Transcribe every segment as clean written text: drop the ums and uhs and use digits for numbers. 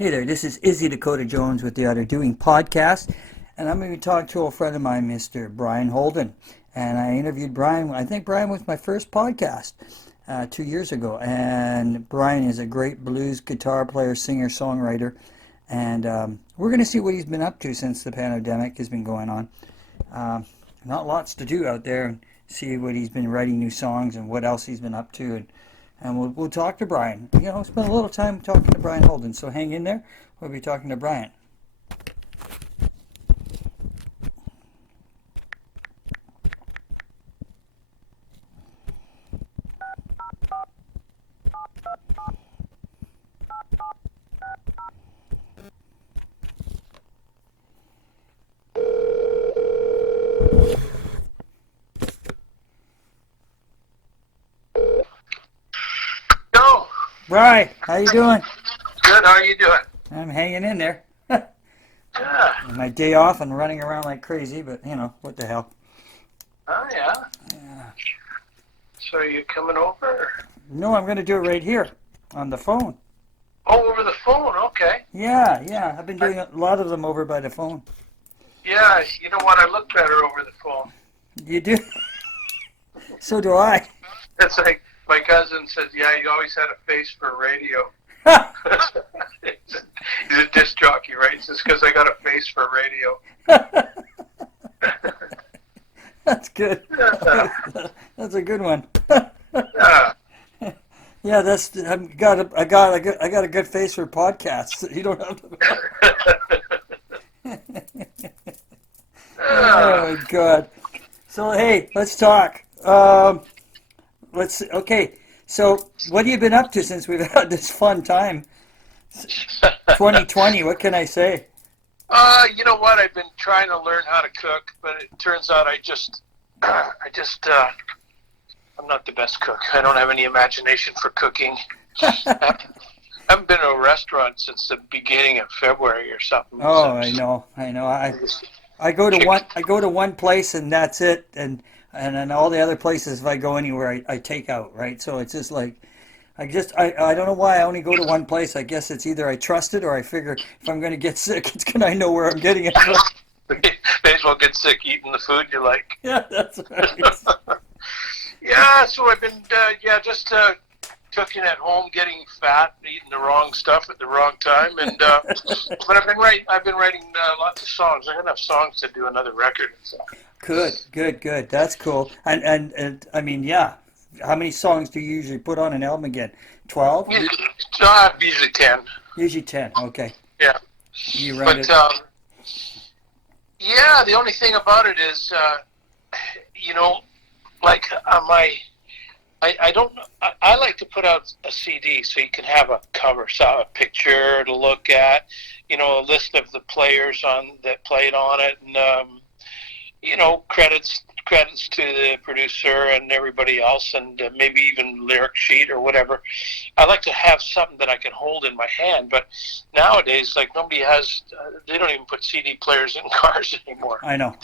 Hey there, this is Izzy Dakota Jones with the Other Doing podcast, and I'm going to talk to a friend of mine, Mr. Brian Holden. And I interviewed Brian. I think Brian was my first podcast 2 years ago. And Brian is a great blues guitar player, singer, songwriter. And we're going to see what he's been up to since the pandemic has been going on. Not lots to do out there, and see what he's been writing new songs and what else he's been up to. And we'll talk to Brian. Spend a little time talking to Brian Holden. So hang in there. We'll be talking to Brian. Yo. Brian, how you doing? Good. How are you doing? I'm hanging in there. Yeah. My day off and running around like crazy, but what the hell. Oh yeah. Yeah. So are you coming over? No, I'm going to do it right here on the phone. Oh, over the phone. Okay. Yeah. I've been doing a lot of them over by the phone. Yeah. You know what? I look better over the phone. You do? So do I. It's like my cousin says. Yeah, you always had a face for radio. He's a disc jockey, right? It's just because I got a face for radio. That's good. That's a good one. Yeah. Yeah, I got a good face for podcasts. You don't have to. Oh God. So hey, let's talk. Okay. So what have you been up to since we've had this fun time? 2020. What can I say? You know what? I've been trying to learn how to cook, but it turns out I'm not the best cook. I don't have any imagination for cooking. I haven't been to a restaurant since the beginning of February or something. Oh, I know. I go to one place and that's it, and then all the other places, if I go anywhere, I take out, right? So it's just like, I don't know why I only go to one place. I guess it's either I trust it or I figure if I'm going to get sick, I know where I'm getting it from. May as well get sick eating the food you like. Yeah, that's right. Yeah, so I've been, just cooking at home, getting fat, eating the wrong stuff at the wrong time, and but I've been writing lots of songs. I got enough songs to do another record. So. Good. That's cool. And I mean, yeah. How many songs do you usually put on an album again? 12? Usually 10. Usually 10. Okay. Yeah. You write it. Yeah. The only thing about it is, like I like to put out a CD so you can have a cover, so a picture to look at, a list of the players that played on it, and credits to the producer and everybody else, and maybe even lyric sheet or whatever. I like to have something that I can hold in my hand, but nowadays, like, nobody has, they don't even put CD players in cars anymore. I know.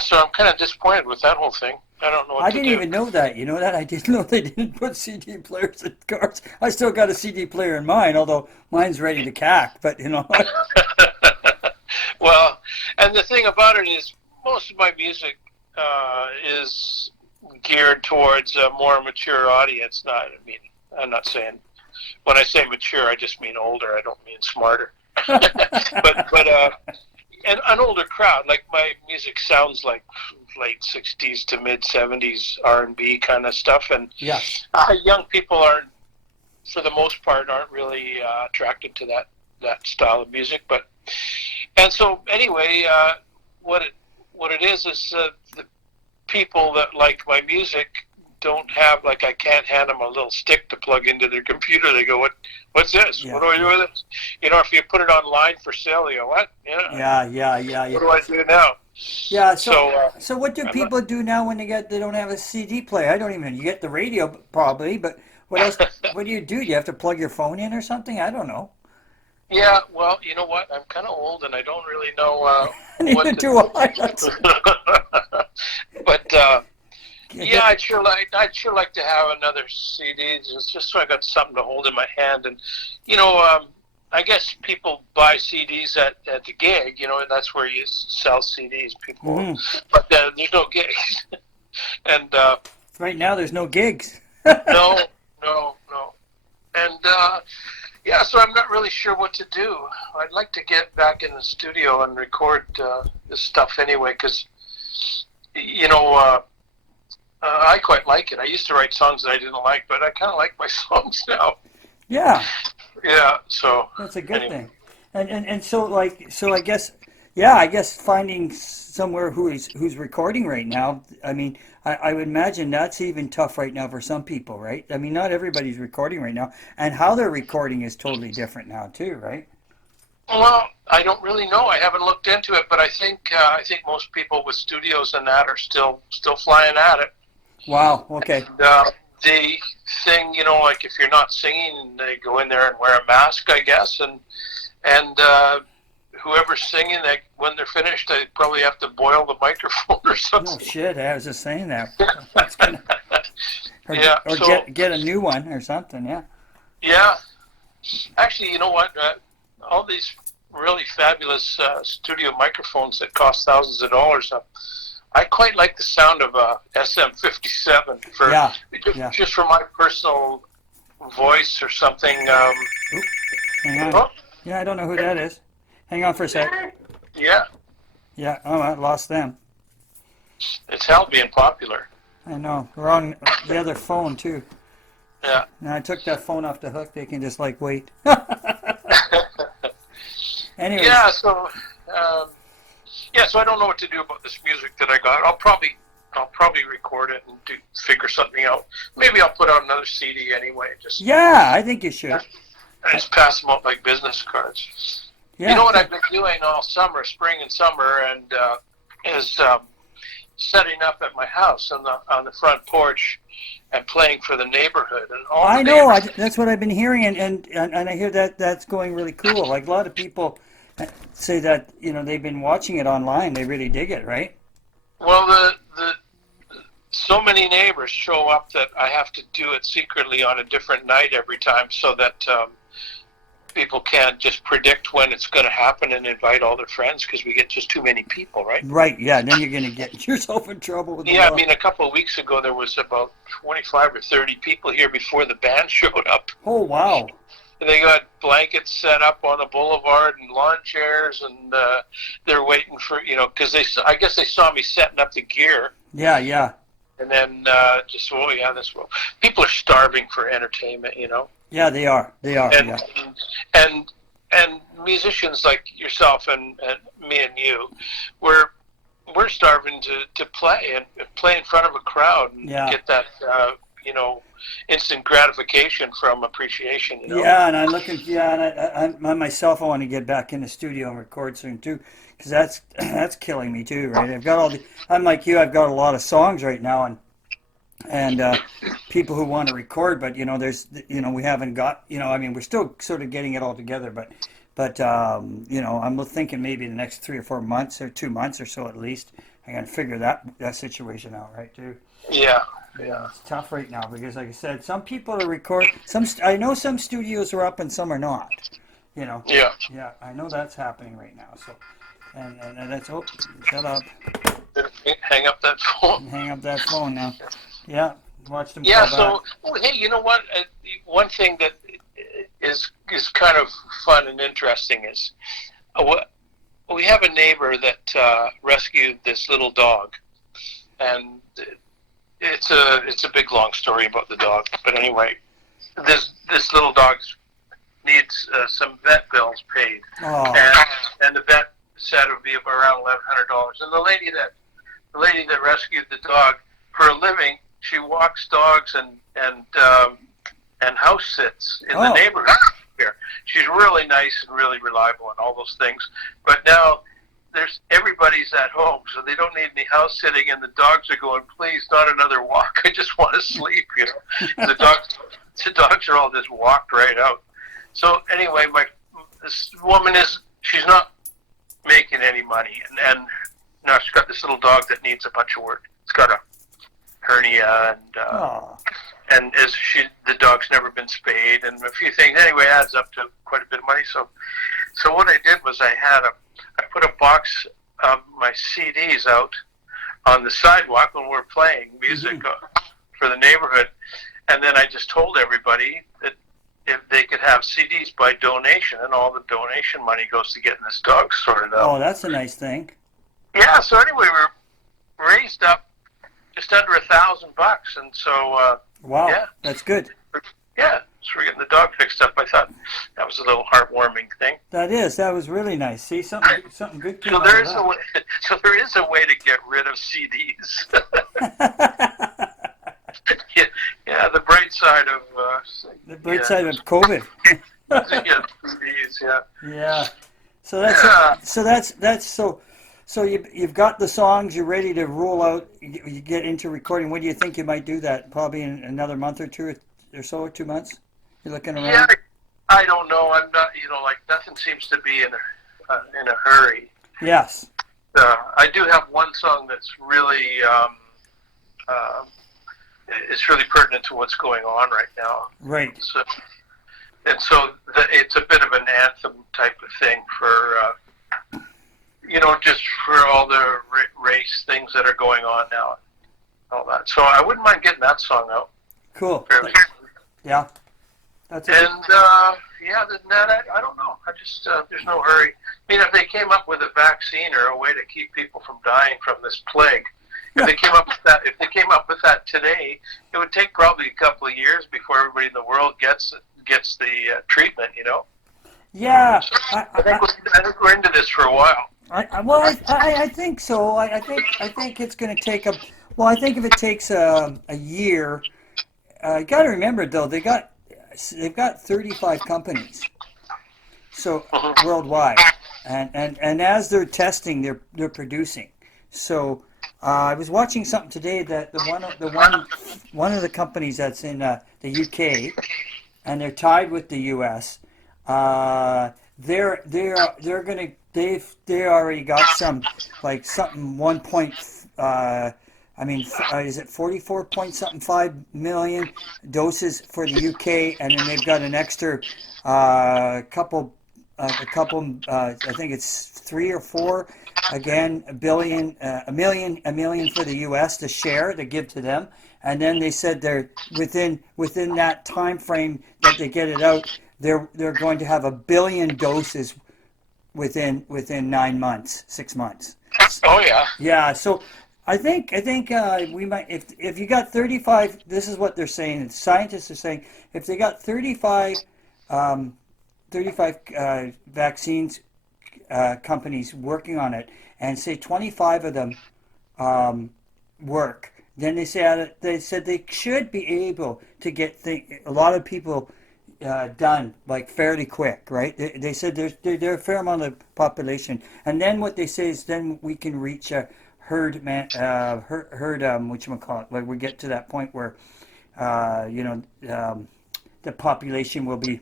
So I'm kind of disappointed with that whole thing. I don't know what to do. I didn't even know that. You know that? I didn't know they didn't put CD players in cars. I still got a CD player in mine, although mine's ready to cack, but Well, and the thing about it is, most of my music is geared towards a more mature audience. I'm not saying, when I say mature, I just mean older. I don't mean smarter. but an older crowd. Like, my music sounds like late 60s to mid 70s R&B kind of stuff, and yeah. Young people for the most part, aren't really attracted to that style of music. And so anyway, what it is the people that like my music don't have, like, I can't hand them a little stick to plug into their computer. They go, what's this? Yeah. What do I do with this? If you put it online for sale, you go, what? Yeah. What do I do now? Yeah. So what do people do now when they don't have a CD player? I don't even. You get the radio probably, but what else? What do? Do you have to plug your phone in or something? I don't know. Yeah, well, you know what? I'm kind of old, and I don't really know Neither do I. But yeah, I'd sure like to have another CD, just so I got something to hold in my hand. And I guess people buy CDs at the gig, you know, and that's where you sell CDs. People, but there's no gigs, and right now there's no gigs. no, and yeah, so I'm not really sure what to do. I'd like to get back in the studio and record this stuff anyway, because you know. I quite like it. I used to write songs that I didn't like, but I kind of like my songs now. Yeah. Yeah, so that's a good thing. And so I guess finding somewhere who's recording right now. I mean, I would imagine that's even tough right now for some people, right? I mean, not everybody's recording right now, and how they're recording is totally different now too, right? Well, I don't really know. I haven't looked into it, but I think most people with studios and that are still flying at it. Wow. Okay. And, the thing, you know, like if you're not singing, they go in there and wear a mask, I guess, and whoever's singing, when they're finished, they probably have to boil the microphone or something. Oh shit! I was just saying that. That's gonna, or so, get a new one or something. Yeah. Yeah. Actually, you know what? All these really fabulous studio microphones that cost thousands of dollars. I quite like the sound of a SM57 just for my personal voice or something. Hang on. Oh. Yeah, I don't know who that is. Hang on for a sec. Yeah. Yeah. Oh, I lost them. It's hell being popular. I know. We're on the other phone too. Yeah. And I took that phone off the hook. They can just like wait. Anyway. Yeah. So. So I don't know what to do about this music that I got. I'll probably record it and figure something out. Maybe I'll put out another CD anyway. Yeah, I think you should. And just pass them out like business cards. Yeah. You know what I've been doing all summer, spring and summer, and is setting up at my house on the front porch and playing for the neighborhood and all. I know. That's what I've been hearing, and I hear that's going really cool. Like a lot of people say that, you know, they've been watching it online. They really dig it, right? Well, the so many neighbors show up that I have to do it secretly on a different night every time, so that people can't just predict when it's going to happen and invite all their friends, because we get just too many people, right? Right. Yeah. Then you're going to get yourself in trouble with the Yeah, law. I mean, a couple of weeks ago there was about 25 or 30 people here before the band showed up. Oh wow. They got blankets set up on the boulevard and lawn chairs, and they're waiting for, you know, because I guess they saw me setting up the gear. Yeah. And then people are starving for entertainment, you know. Yeah, they are. And and musicians like yourself and me and you, we're starving to play and play in front of a crowd and get that instant gratification from appreciation, you know? Yeah, and I'm looking. Yeah, and I myself, I want to get back in the studio and record soon too, because that's killing me too, right? I've got I'm like you. I've got a lot of songs right now, and people who want to record, but we haven't got. I mean, we're still sort of getting it all together, but I'm thinking maybe the next 3 or 4 months or 2 months or so at least, I got to figure that situation out, right too. Yeah. Yeah, it's tough right now because, like I said, some people are recording. I know some studios are up and some are not. You know. Yeah. Yeah, I know that's happening right now. So, and that's shut up. Hang up that phone. Hang up that phone now. Yeah, watch them. Yeah. So, hey, you know what? One thing that is kind of fun and interesting is we have a neighbor that rescued this little dog, and it's a big long story about the dog, but anyway, this little dog needs some vet bills paid, and the vet said it would be around $1,100. And the lady that rescued the dog, for a living, she walks dogs and house sits in the neighborhood here. She's really nice and really reliable and all those things, but now everybody's at home, so they don't need any house sitting, and the dogs are going, please, not another walk. I just want to sleep, you know. The dogs are all just walked right out. So anyway, this woman she's not making any money, and now she's got this little dog that needs a bunch of work. It's got a hernia, and the dog's never been spayed, and a few things. Anyway, it adds up to quite a bit of money. So what I did was I put a box of my CDs out on the sidewalk when we were playing music for the neighborhood, and then I just told everybody that if they could have CDs by donation, and all the donation money goes to getting this dog sorted out. Oh, that's a nice thing. Yeah. So anyway, we raised up just under $1,000, and so Wow, yeah, that's good. Yeah, so we're getting the dog fixed up. I thought that was a little heartwarming thing. That was really nice. See, something good came So out of that. there is a way to get rid of CDs. yeah, the bright side of side of COVID. yeah, CDs. Yeah. Yeah. So you've got the songs. You're ready to roll out. You get into recording. When do you think you might do that? Probably in another month or two or so, or 2 months. You're looking around. Yeah, I don't know. I'm not. Like nothing seems to be in a hurry. Yes. I do have one song that's really it's really pertinent to what's going on right now. Right. So it's a bit of an anthem type of thing for just for all the race things that are going on now, all that. So I wouldn't mind getting that song out. Cool. Fairly. Yeah. That's it. And other than that, I don't know. I just there's no hurry. I mean, if they came up with a vaccine or a way to keep people from dying from this plague, if they came up with that today, it would take probably a couple of years before everybody in the world gets the treatment. Yeah. So I think we're into this for a while. I think so. I think it's going to take I think if it takes a year, you got to remember though they've got 35 companies, so worldwide, and as they're testing, they're producing. So I was watching something today that one of the companies that's in the UK, and they're tied with the US. They're gonna they already got some something 1 point is it 44 point something 5 million doses for the UK, and then they've got an extra couple I think it's 3 or 4 again a million for the US to share to give to them, and then they said they're within that time frame that they get it out, they're going to have 1 billion doses within 9 months, 6 months. Oh yeah. Yeah. So I think we might if you got 35. This is what they're saying. Scientists are saying if they got 35 vaccines companies working on it, and say 25 of them work, then they said they should be able to get a lot of people done fairly quick, right? They said there's a fair amount of population, and then what they say is then we can reach a herd whatchamacallit, like we get to that point where the population will be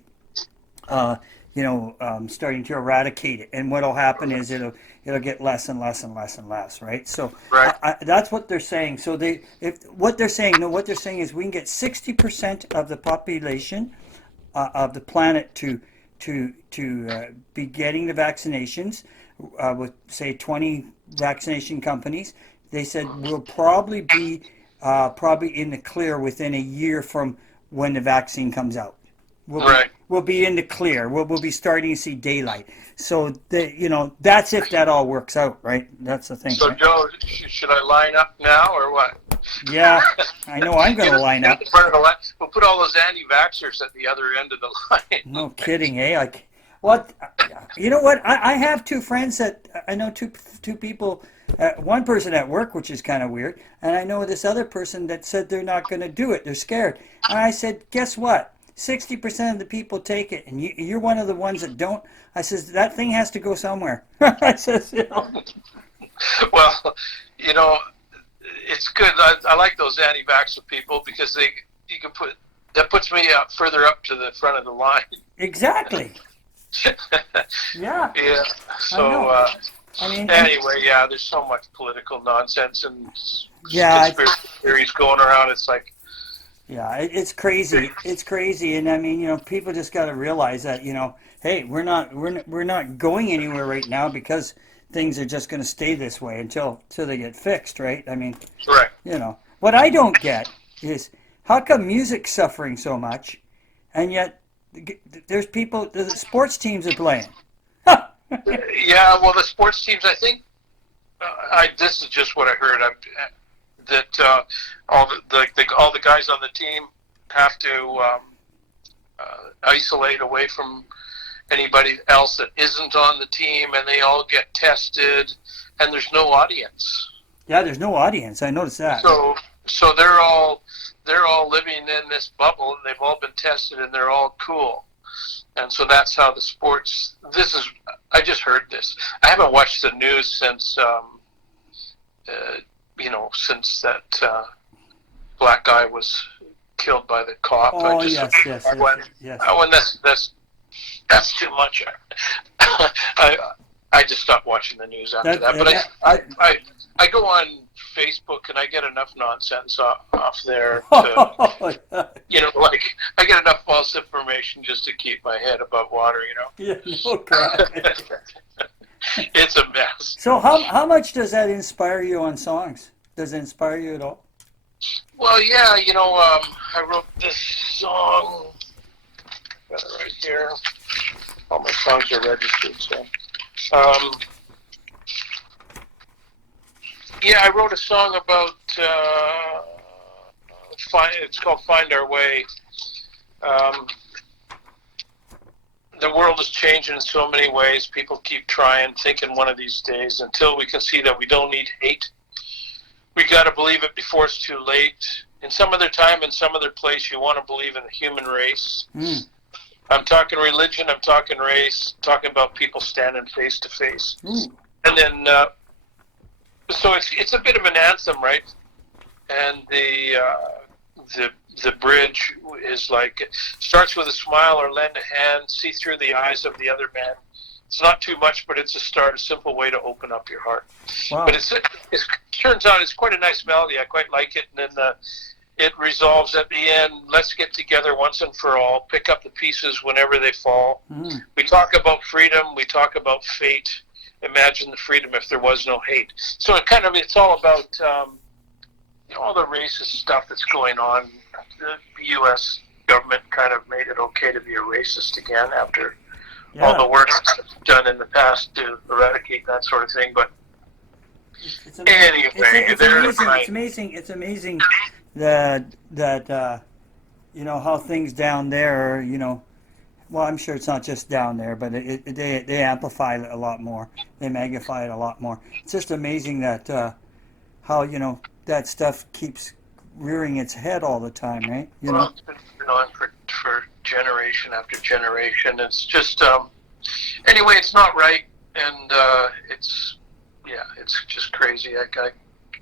starting to eradicate it, and what'll happen is it'll get less and less and less and less, right? So right. That's what they're saying. So what they're saying is we can get 60% of the population of the planet to be getting the vaccinations with say 20 vaccination companies. They said we'll probably be in the clear within a year from when the vaccine comes out. We'll be in the clear. We'll be starting to see daylight. So that's if that all works out, right? That's the thing. So right? Joe, should I line up now or what? Yeah, I know I'm going to line up. We'll put all those anti-vaxxers at the other end of the line. No kidding, eh? You know what? I have 2 friends that I know, two people. One person at work, which is kind of weird, and I know this other person that said they're not going to do it. They're scared. And I said, guess what? 60% of the people take it, and you're one of the ones that don't. I says that thing has to go somewhere. I says, Well, it's good. I like those anti-vaxxer people because that puts me further up to the front of the line. Exactly. Yeah. Yeah. So anyway, there's so much political nonsense and conspiracy theories going around. It's like, Yeah, it's crazy. It's crazy, and I mean, people just got to realize that, hey, we're not going anywhere right now because things are just going to stay this way until they get fixed, right? I mean, Correct. what I don't get is how come music's suffering so much, and yet there's people, the sports teams are playing. Yeah, well, the sports teams, I think, this is just what I heard. That all the guys on the team have to isolate away from anybody else that isn't on the team, and they all get tested, and there's no audience. Yeah, there's no audience. I noticed that. So they're all living in this bubble, and they've all been tested, and they're all cool. And so that's how the sports. I just heard this. I haven't watched the news since since that black guy was killed by the cop. Oh, yes. When that's too much. I just stopped watching the news after that. But I go on Facebook and I get enough nonsense off there. To, I get enough false information just to keep my head above water. Yeah, no crap. It's a mess. So how much does that inspire you on songs? Does it inspire you at all? Well, yeah, I wrote this song. Got it right here. All my songs are registered, so. Yeah, I wrote a song about. It's called "Find Our Way." The world is changing in so many ways. People keep trying, thinking one of these days, until we can see that we don't need hate. We got to believe it before it's too late. In some other time, in some other place, you want to believe in the human race. Mm. I'm talking religion, I'm talking race, talking about people standing face to face. And then, so it's a bit of an anthem, right? And the bridge is like, starts with a smile or lend a hand, see through the eyes of the other man. It's not too much, but it's a start, a simple way to open up your heart. Wow. But it turns out it's quite a nice melody. I quite like it. And then it resolves at the end, let's get together once and for all, pick up the pieces whenever they fall. Mm. We talk about freedom. We talk about fate. Imagine the freedom if there was no hate. So it's all about all the racist stuff that's going on. The U.S. government kind of made it okay to be a racist again after all the work that's done in the past to eradicate that sort of thing. But anyway, it's amazing that how things down there, well, I'm sure it's not just down there, but they amplify it a lot more. They magnify it a lot more. It's just amazing that how that stuff keeps rearing its head all the time, right? Well, it's been going on for generation after generation. It's just anyway, it's not right, and it's just crazy.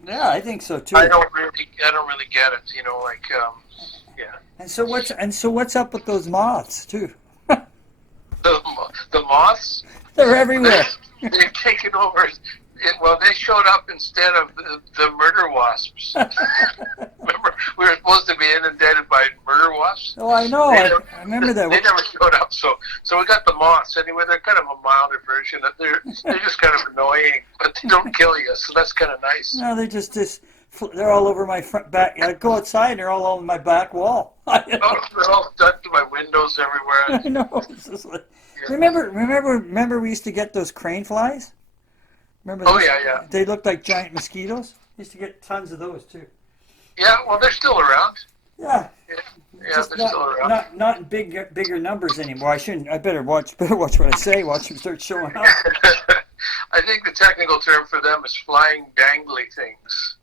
Yeah, I think so too. I don't really get it. Yeah. And so what's up with those moths too? The moths? They're everywhere. They've taken over. Well, they showed up instead of the murder wasps. Remember, we were supposed to be inundated by murder wasps. Oh, I know. I remember that. They never showed up, so we got the moths. Anyway, they're kind of a milder version. They're just kind of annoying, but they don't kill you, so that's kind of nice. No, they're all over my front back. I go outside, and they're all over my back wall. They're all stuck to my windows everywhere. I know. It's just like, remember we used to get those crane flies? Remember those? Oh, yeah. They looked like giant mosquitoes. We used to get tons of those, too. Yeah, well, they're still around. Yeah. Yeah, they're still around. Not in bigger numbers anymore. I better watch what I say. Watch them start showing up. I think the technical term for them is flying dangly things.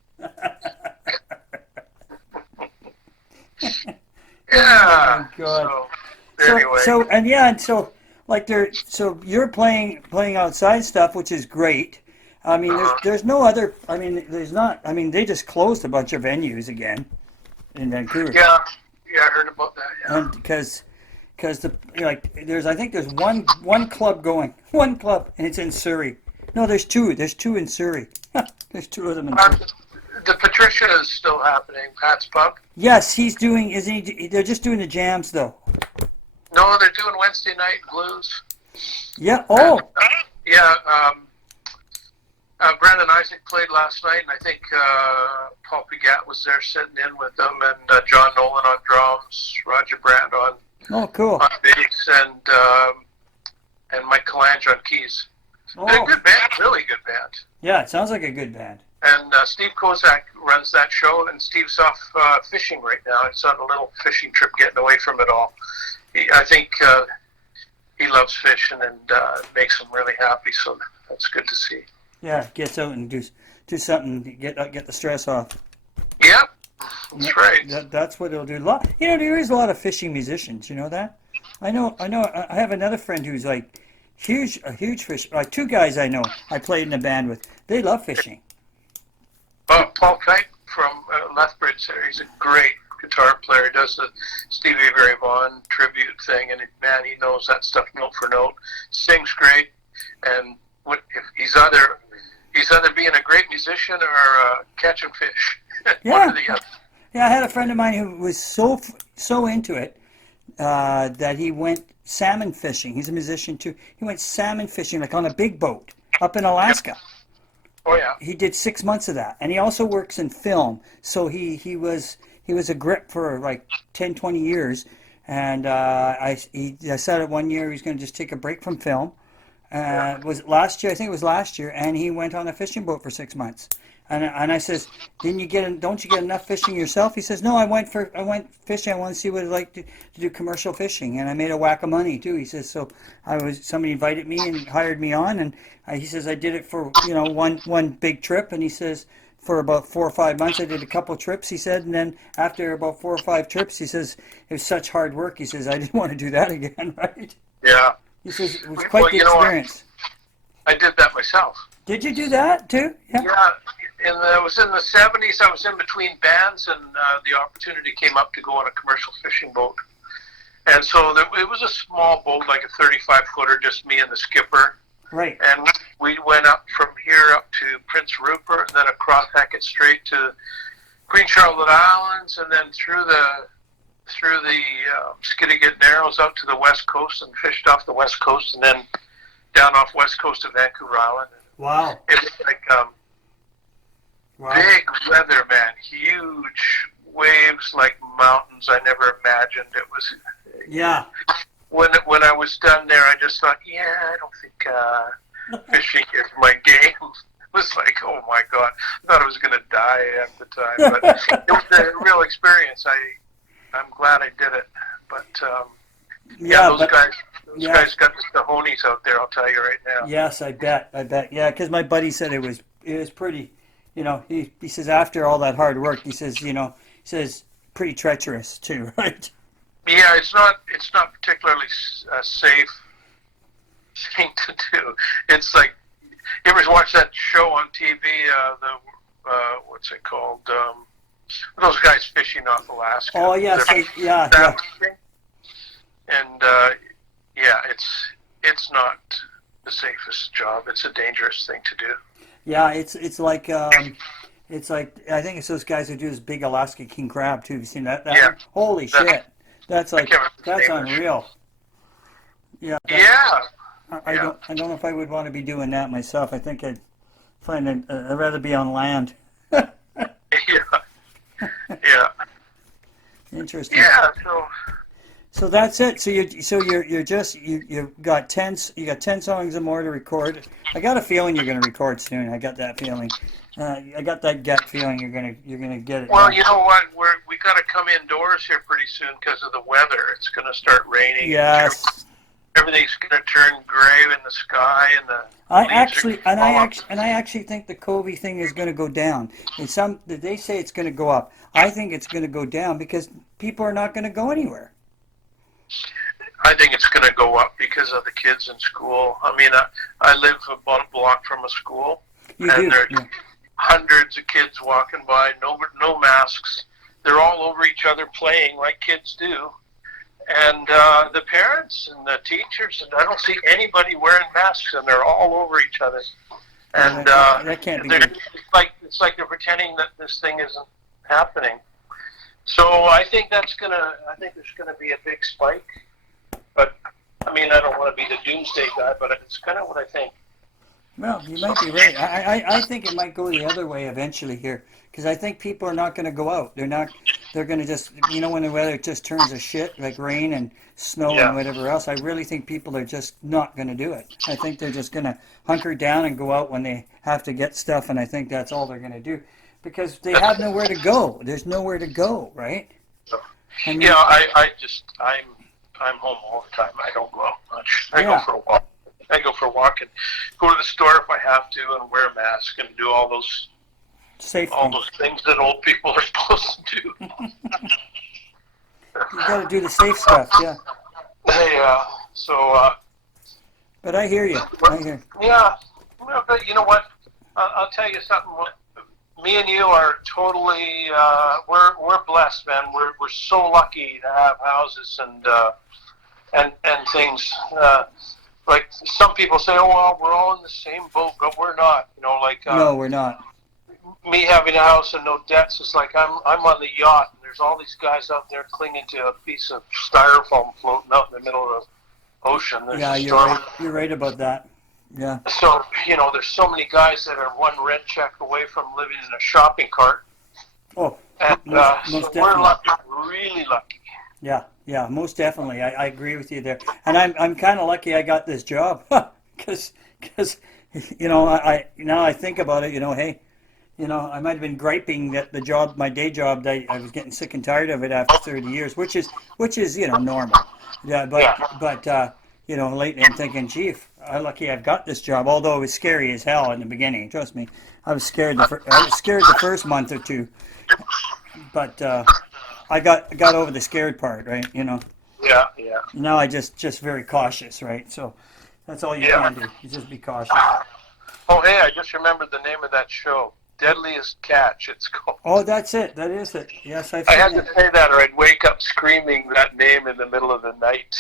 Yeah. Oh, God. So anyway. So you're playing outside stuff, which is great. I mean, there's no other. I mean, there's not. I mean, they just closed a bunch of venues again in Vancouver. Yeah, I heard about that. Yeah. And because I think there's one club going, and it's in Surrey. No, there's two. There's two in Surrey. There's two of them in Surrey. The Patricia is still happening. Pat's Pub. Yes, he's doing. Isn't he? They're just doing the jams though. No, they're doing Wednesday night blues. Yeah. Oh. Yeah. Brandon Isaac played last night, and I think Paul Pigat was there sitting in with them, and John Nolan on drums, Roger Brand on Cool. bass, and Mike Calange on keys. Oh. They're a good band, really good band. Yeah, it sounds like a good band. And Steve Kozak runs that show, and Steve's off fishing right now. He's on a little fishing trip, getting away from it all. I think he loves fishing, and makes him really happy. So that's good to see. Yeah, gets out and do something to get the stress off. Yep, that's right. That's what it'll do. There is a lot of fishing musicians. You know that? I know. I have another friend who's like a huge fish. Like two guys I know. I played in a band with. They love fishing. Paul Kite from Lethbridge, he's a great guitar player. He does the Stevie Ray Vaughan tribute thing, and man, he knows that stuff note for note. Sings great, and if he's either being a great musician or catching fish. Yeah. One or the other. Yeah, I had a friend of mine who was so into it that he went salmon fishing. He's a musician too. He went salmon fishing like on a big boat up in Alaska. Oh yeah. He did 6 months of that, and he also works in film. So he was a grip for like 10, 20 years, and I decided one year he was going to just take a break from film. Was it last year? I think it was last year, and he went on a fishing boat for 6 months. And I says, don't you get enough fishing yourself? He says, no, I went fishing. I want to see what it's like to do commercial fishing, and I made a whack of money too. He says, so somebody invited me and hired me on, and he says I did it for one big trip, and he says for about 4 or 5 months I did a couple trips. He said, and then after about 4 or 5 trips, he says it was such hard work. He says I didn't want to do that again, right? Yeah. He says it was quite the experience. I did that myself. Did you do that too? Yeah. It was in the 70s. I was in between bands, and the opportunity came up to go on a commercial fishing boat. And so it was a small boat, like a 35-footer, just me and the skipper. Right. And we went up from here up to Prince Rupert, and then across Hackett Strait to Queen Charlotte Islands, and then through the Skidegate Narrows out to the west coast, and fished off the west coast, and then down off west coast of Vancouver Island. Wow. It was like big weather, man. Huge waves like mountains. I never imagined it was. Yeah. When I was done there, I just thought, I don't think fishing is my game. It was like, oh my God. I thought I was going to die at the time. But it was a real experience. I'm glad I did it. But those guys got the cojones out there, I'll tell you right now. Yes, I bet. Yeah, because my buddy said it was pretty, he says after all that hard work, he says, pretty treacherous too, right? Yeah, it's not particularly a safe thing to do. It's like, you ever watch that show on TV, what's it called? Those guys fishing off Alaska. Oh, yes, yeah. And it's not the safest job. It's a dangerous thing to do. Yeah, it's like I think it's those guys who do this big Alaska king crab too. Have you seen that? Yeah. Holy shit, that's unreal. Yeah. I don't know if I would want to be doing that myself. I think I'd rather be on land. Yeah. Interesting. Yeah. So that's it. You've got 10 songs or more to record. I got a feeling you're going to record soon. I got that feeling. I got that gut feeling you're gonna get it. Well, you know what? We got to come indoors here pretty soon because of the weather. It's going to start raining. Yes. Everything's going to turn gray in the sky, and I actually think the COVID thing is going to go down. They say it's going to go up. I think it's going to go down because people are not going to go anywhere. I think it's going to go up because of the kids in school. I mean, I live about a block from a school, and there's hundreds of kids walking by, no masks. They're all over each other playing like kids do. And the parents and the teachers, and I don't see anybody wearing masks, and they're all over each other. And that can't be good. It's like they're pretending that this thing isn't happening. So I think there's gonna be a big spike. But I mean, I don't want to be the doomsday guy, but it's kind of what I think. Well, you might be right. I think it might go the other way eventually here, because I think people are not going to go out. They're not. They're going to just, when the weather just turns to shit, like rain and snow and whatever else. I really think people are just not going to do it. I think they're just going to hunker down and go out when they have to get stuff, and I think that's all they're going to do, because they have nowhere to go. There's nowhere to go, right? I mean, I'm home all the time. I don't go out much. I go for a walk. And go to the store if I have to, and wear a mask and do all those those things that old people are supposed to do. You got to do the safe stuff, yeah. Yeah. So. But I hear you. Yeah. Well, but you know what? I'll tell you something. Me and you are totally. We're blessed, man. We're so lucky to have houses and things. Like some people say, oh, well, we're all in the same boat, but we're not. No, we're not. Me having a house and no debts is like I'm on the yacht, and there's all these guys out there clinging to a piece of styrofoam floating out in the middle of the ocean. There's you're right about that. Yeah. So there's so many guys that are one rent check away from living in a shopping cart. Oh, and most so we're lucky, really lucky. Yeah, most definitely. I agree with you there, and I'm kind of lucky I got this job, because now I think about it. Hey, I might have been griping that the job, my day job, I was getting sick and tired of it after 30 years, which is normal. Yeah, but lately I'm thinking, gee, I'm lucky I've got this job. Although it was scary as hell in the beginning. Trust me, I was scared. I was scared the first month or two, but. I got over the scared part, right? Yeah. Now I just very cautious, right? So that's all you can do. You just be cautious. Oh, hey, I just remembered the name of that show. Deadliest Catch, it's called. Oh, that's it. That is it. Yes, I had to say that, or I'd wake up screaming that name in the middle of the night.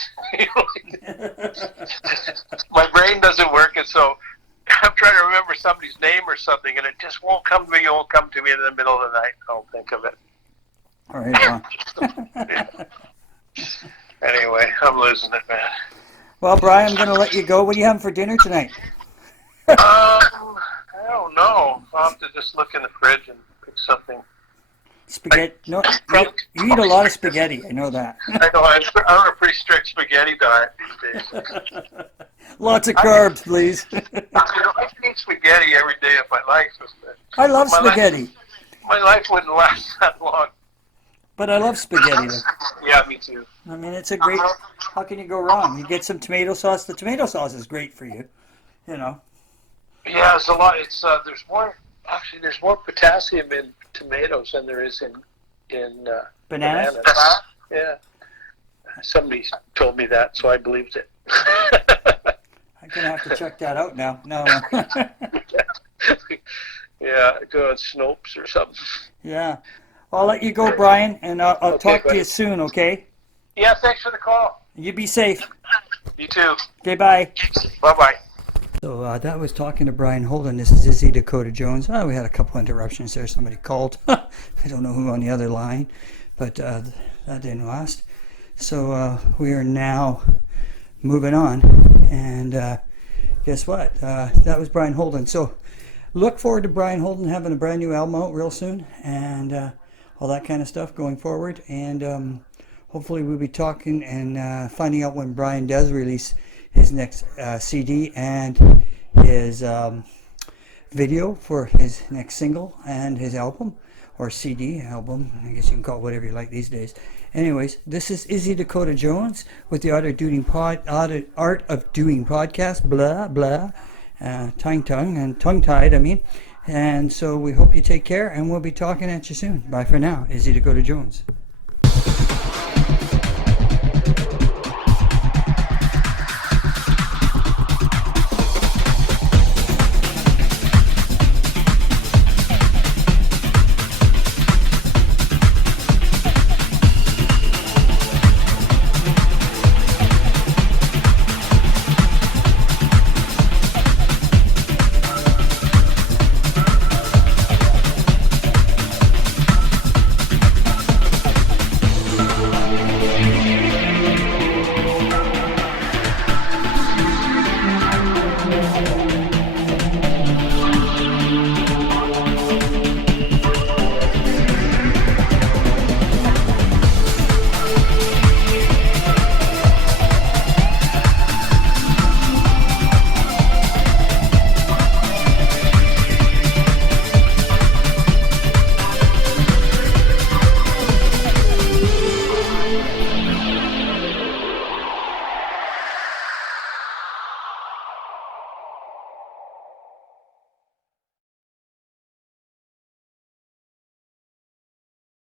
My brain doesn't work, and so I'm trying to remember somebody's name or something, and it just won't come to me. It won't come to me in the middle of the night. I'll think of it. All right. Anyway, I'm losing it, man. Well, Brian, I'm going to let you go. What are you having for dinner tonight? I don't know. I'll have to just look in the fridge and pick something. Spaghetti? No, you eat a lot of spaghetti. I know that. I know. I'm on a pretty strict spaghetti diet these days. Lots of carbs, please. I can eat spaghetti every day if I like. I love spaghetti. My life wouldn't last that long. But I love spaghetti, though. Yeah, me too. I mean, it's a great... How can you go wrong? You get some tomato sauce. The tomato sauce is great for you, Yeah, it's a lot. It's there's more potassium in tomatoes than there is in bananas. Yeah. Somebody told me that, so I believed it. I'm going to have to check that out now. No. Yeah, go on Snopes or something. Yeah. I'll let you go, Brian, and I'll talk to you soon, okay? Yeah, thanks for the call. You be safe. You too. Okay, bye. Bye-bye. So that was talking to Brian Holden. This is Izzy, Dakota Jones. We had a couple interruptions there. Somebody called. I don't know who on the other line, but that didn't last. So we are now moving on. And guess what? That was Brian Holden. So look forward to Brian Holden having a brand new album out real soon. And... all that kind of stuff going forward, and hopefully we'll be talking and finding out when Brian does release his next CD and his video for his next single and his album, or CD album, I guess you can call it whatever you like these days. Anyways, this is Izzy Dakota Jones with the Art of Doing podcast, blah, blah, tongue-tied, I mean. And so we hope you take care, and we'll be talking at you soon. Bye for now. Izzy Dakota Jones.